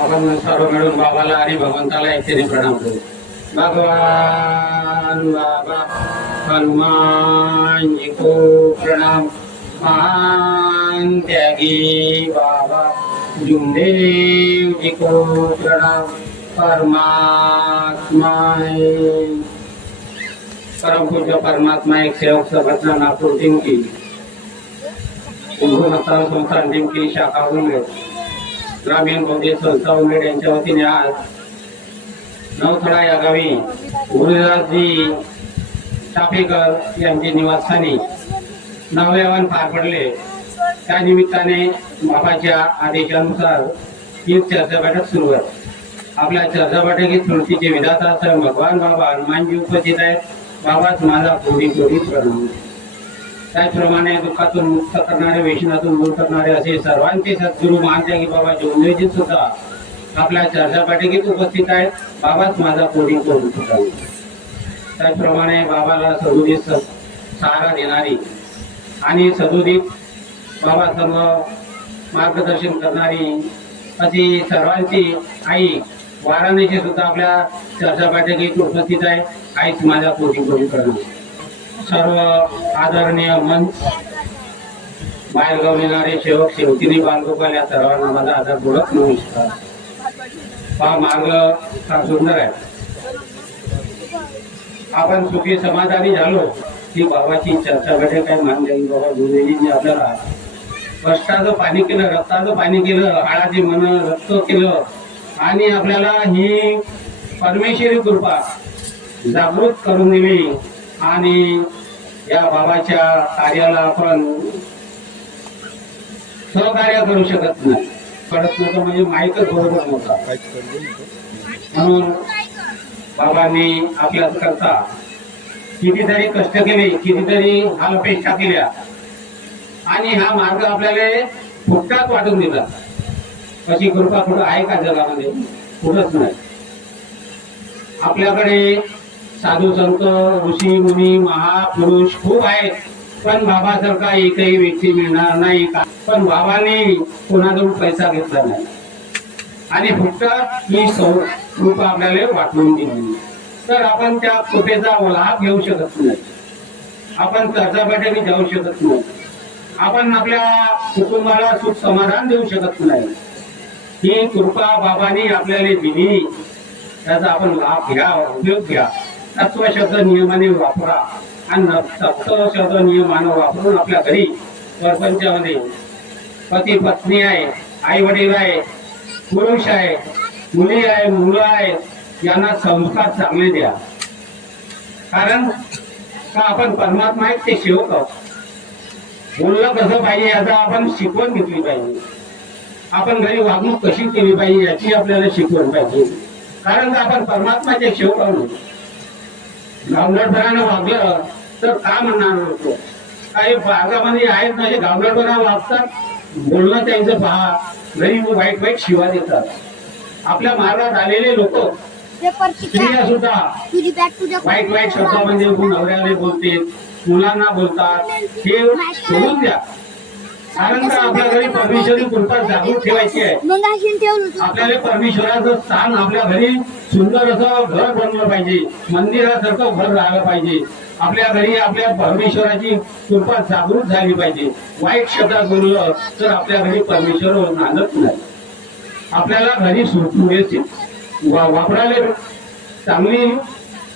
आपण सर्व मिळून बाबाला आणि भगवंताला एकतेने प्रणाम करू. भगवान बाबा हनुमान जी को प्रणाम. महान त्यागी बाबा जुमदेव जी को प्रणाम. परमात्मा परम पूज्य परमात्मा एक सेवक संघटना नागपूर टीम की संस्थान टीम की शाखा उमेद ग्रामीण बौद्धिक संस्था उमेद यांच्या वतीने आज नवथडा या गावी गुरुदासजी चापेकर यांचे निवासस्थानी नवयवन पार पडले. त्या निमित्ताने बाबाच्या आदेशानुसार ही चर्चा बैठक सुरू आहे. आपल्या चर्चा बैठकीत स्मृतीचे विधाता सर भगवान बाबा हनुमानजी उपस्थित आहेत. बाबाच माझा कोटी कोटी प्रणाम. त्याचप्रमाणे दुःखातून मुक्त करणारे, व्यसनातून दूर करणारे असे सर्वांचे सद्गुरू महात्यागी बाबा जोंधळेजी सुद्धा आपल्या चर्चा बैठकीत उपस्थित आहेत. बाबाच माझा कोटी कोटी प्रणाम. त्याचप्रमाणे बाबाला सदुदित सहारा देणारी आणि सदुदित बाबा सर्व मार्गदर्शन करणारी अशी सर्वांची आई वाराणसी सुद्धा आपल्या चर्चा बैठकीत उपस्थित आहे. आईच माझा कोटी कोटी प्रणाम. सर्व आदरणीय मंच, बाहेरगाव येणारे सेवक सेवकिनी बालगोपाल या सर्वांना माझा आदरपूर्वक नमस्कार. हा मार्ग फार सुंदर आहे. आपण सुखी समाधानी झालो की बाबाची चर्चा बैठक काय मान जाईल. बाबा गुरुजींनी आपल्याला कष्टाचं पाणी केलं, रक्ताचं पाणी केलं, हाडाची मन रक्त केलं आणि आपल्याला ही परमेश्वरी कृपा जागृत करून दिली आणि या बाबाच्या कार्याला आपण सहकार्य करू शकत नाही. कळत नव्हतं म्हणजे माहीतच बरोबर नव्हता. म्हणून बाबांनी आपल्या करता कितीतरी कष्ट केले, कितीतरी हालअपेक्षा केल्या आणि हा मार्ग आपल्याला फुकटात वाटून दिला. अशी कृपा कुठं आहे का जगामध्ये? कुठंच नाही. आपल्याकडे साधू संत ऋषी मुनी महापुरुष खूप आहेत, पण बाबासारखा एकही व्यक्ती मिळणार नाही. पण बाबांनी कोणाकडून पैसा घेतला नाही आणि फुकटात ही कृपा आपल्याला वाटून दिली. तर आपण त्या कृपेचा लाभ घेऊ शकत नाही. आपण चर्चा बैठकीत जाऊ शकत नाही. आपण आपल्या कुटुंबाला सुख समाधान देऊ शकत नाही. ही कृपा बाबांनी आपल्याला दिली, त्याचा आपण लाभ घ्या, उपयोग घ्या. तत्वशब्द नियमाने वापरा आणि तत्वशब्द नियमाने वापरून आपल्या घरी प्रपंचामध्ये पती पत्नी आहे, आई वडील आहे, पुरुष आहे, मुली आहे, मुलं आहेत, यांना संस्कार चांगले द्या. कारण का आपण परमात्मा आहेत, ते सेवक आहोत. बोलणं कसं पाहिजे याचा आपण शिकवण घेतली पाहिजे. आपण घरी वागणूक कशी केली पाहिजे याची आपल्याला शिकवण पाहिजे. कारण का आपण परमात्माचे सेवक आहोत. गावलटपणानं वागलं तर का म्हणणार होतो? काही भागामध्ये आहेत म्हणजे गावलटपणा वागतात, बोलणं त्यांचं पहा, घरी वाईट वाईट शिवा देतात. आपल्या मार्गात आलेले लोक स्त्रिया सुद्धा वाईट वाईट शब्दामध्ये नवऱ्याला बोलते, मुलांना बोलतात. हे सोडून द्या. कारण का आपल्या घरी परमेश्वरी कृपा जागृत ठेवायची आहे. आपल्याला परमेश्वराचं स्थान आपल्या घरी सुंदर असं घर बनवलं पाहिजे, मंदिरासारखं घर राहिलं पाहिजे. आपल्या घरी आपल्या परमेश्वराची कृपा जागृत झाली पाहिजे. वाईट शब्दात बोललं तर आपल्या घरी परमेश्वर नांदत नाही. आपल्याला घरी सुव्यवस्थित वापरायला चांगली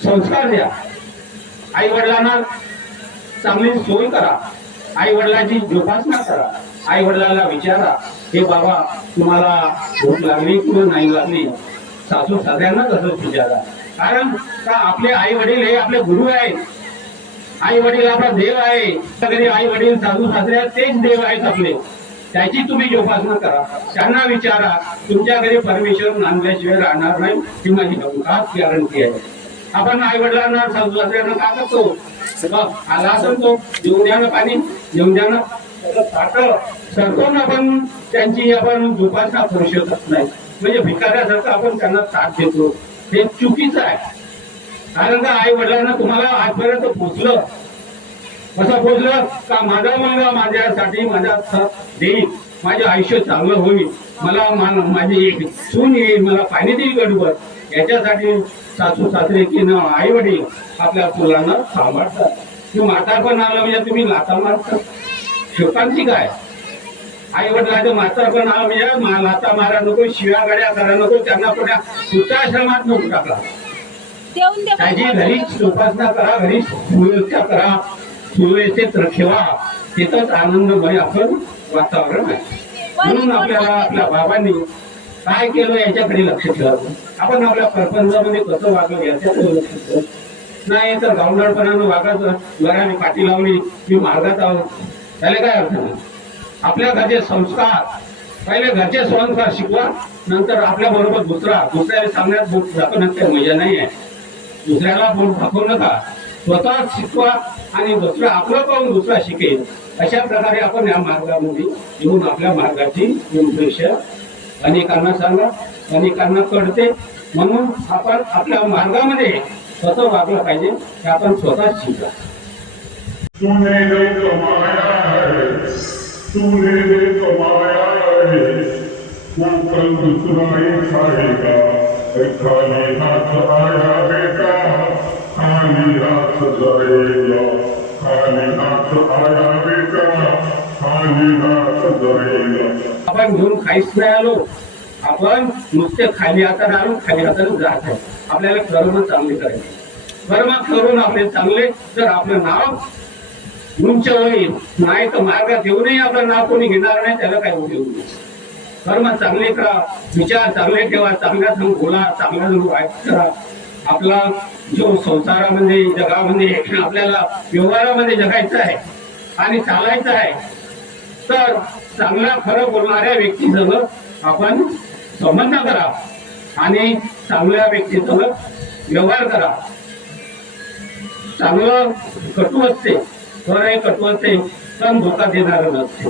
संस्कार द्या. आई वडिलांना चांगली सोय करा. आई वडिलांची जोपासना करा. आई वडिलांना विचारा, हे बाबा तुम्हाला भूक लागली किंवा नाही लागली. सासू सगळ्यांना तसंच विचारा. कारण का आपले आई वडील हे आपले गुरु आहेत. आई वडील आपला देव आहे. घरी आई वडील सासू सासरे तेच देव आहेत आपले. त्याची तुम्ही जोपासना करा. त्यांना विचारा. तुमच्या घरी परमेश्वर नांदल्याशिवाय राहणार नाही, ही माझी खास गॅरंटी आहे. आपण आई वडिलांना सासू सासऱ्यांना का करतो? आला असेल तो जेवून द्या ना पाणी, जेवून द्या ना सरकून आपण त्यांची आपण जोपासना करू शकत नाही. म्हणजे भिकाऱ्यासारखं आपण त्यांना साथ देतो, हे चुकीचं आहे. कारण का आई वडिलांना तुम्हाला आजपर्यंत पोचलं, कसं पोचलं का माझा मुलगा माझ्यासाठी माझा साथ देईल, माझे आयुष्य चांगलं होईल, मला माझी एक सून येईल, मला पाणी देईल गडबड, याच्यासाठी सासू सासरे की न आई वडील आपल्या मुलांना सांभाळतात. की म्हातारपण आलं म्हणजे तुम्ही लाथा मारता, शोकांती काय? आई वडिलांचं म्हातारपण आलं म्हणजे लाथा मारा नको, शिव्या गाड्या करा नको, त्यांना कुठल्या वृद्धाश्रमात नको टाका. त्याची घरीच उपासना करा, घरीच सुव्यवस्था करा, सुव्यवस्थित ठेवा, तिथंच आनंदमय आपण वातावरण आहे. म्हणून आपल्याला आपल्या बाबांनी काय केलं याच्याकडे लक्ष ठेवावं. आपण आपल्या प्रपंचामध्ये कसं वागलं याच्याकडे लक्ष ठेवावं. नाही तर गावंढळपणानं वागायचं, घराने पाठी लावली मी मार्गात आहोत, त्याला काय अर्थ नाही. आपल्या घरचे संस्कार, पहिले घरचे संस्कार शिकवा, नंतर आपल्या बरोबर दुसऱ्याला सांगण्यात बोट दाखवण्यात काही मजा नाही आहे. दुसऱ्याला बोट दाखवू नका, स्वतः शिकवा आणि दुसरं आपलं पाहून दुसरा शिकेल. अशा प्रकारे आपण या मार्गामध्ये येऊन आपल्या मार्गाची उद्देश अनेकांना सांगा, अनेकांना कळते. म्हणून आपण आपल्या मार्गामध्ये कसं वागलं पाहिजे हे आपण स्वतः शिका. तूने जो कमाया है, तूने जो कमाया है, वो कल दूसरा ही खाएगा. खाली हाथ आया बेटा, खाली हाथ जाएगा. खाली हाथ आया बेटा, खाली हाथ जाएगा. आपण घेऊन काहीच नाही आलो, आपण नुसते खाली हाताने आलो, खाली हाताने जात आहे. आपल्याला कर्म चांगले करायचे, कर्म करून आपले चांगले तर आपलं नाव उंच होईल. नाही तर मार्गात येऊनही आपलं नाव कोणी घेणार नाही, त्याला काय उपयोग नाही. कर्म चांगले करा, विचार चांगले ठेवा, चांगल्या संग बोला, चांगल्या संग वाईट करा. आपला जो संसारामध्ये जगामध्ये आपल्याला व्यवहारामध्ये जगायचं आहे आणि चालायचं आहे, तर चांगला खरं बोलणाऱ्या व्यक्तीसह आपण संबंध करा आणि चांगल्या व्यक्तीसह व्यवहार करा. चांगलं कटू असते, खरं कटू असते, पण धोका देणारं नसते.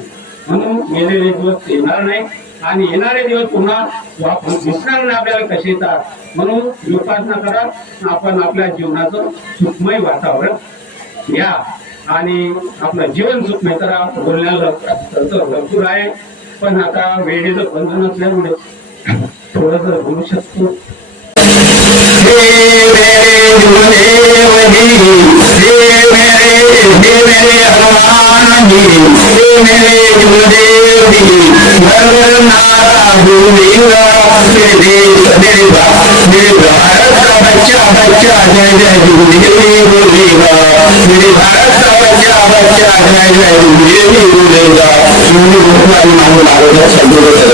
म्हणून गेलेले दिवस येणार नाही आणि येणारे दिवस पुन्हा दिसणार नाही आपल्याला कसे येतात. म्हणून योगासना करा, आपण आपल्या जीवनाचं सुखमय वातावरण घ्या आणि आपलं जीवन सुखमय करा. बोलण्याला भरपूर आहे, पण आता वेळेचं बंधन असल्यामुळे थोडस बोलू शकतो. भारत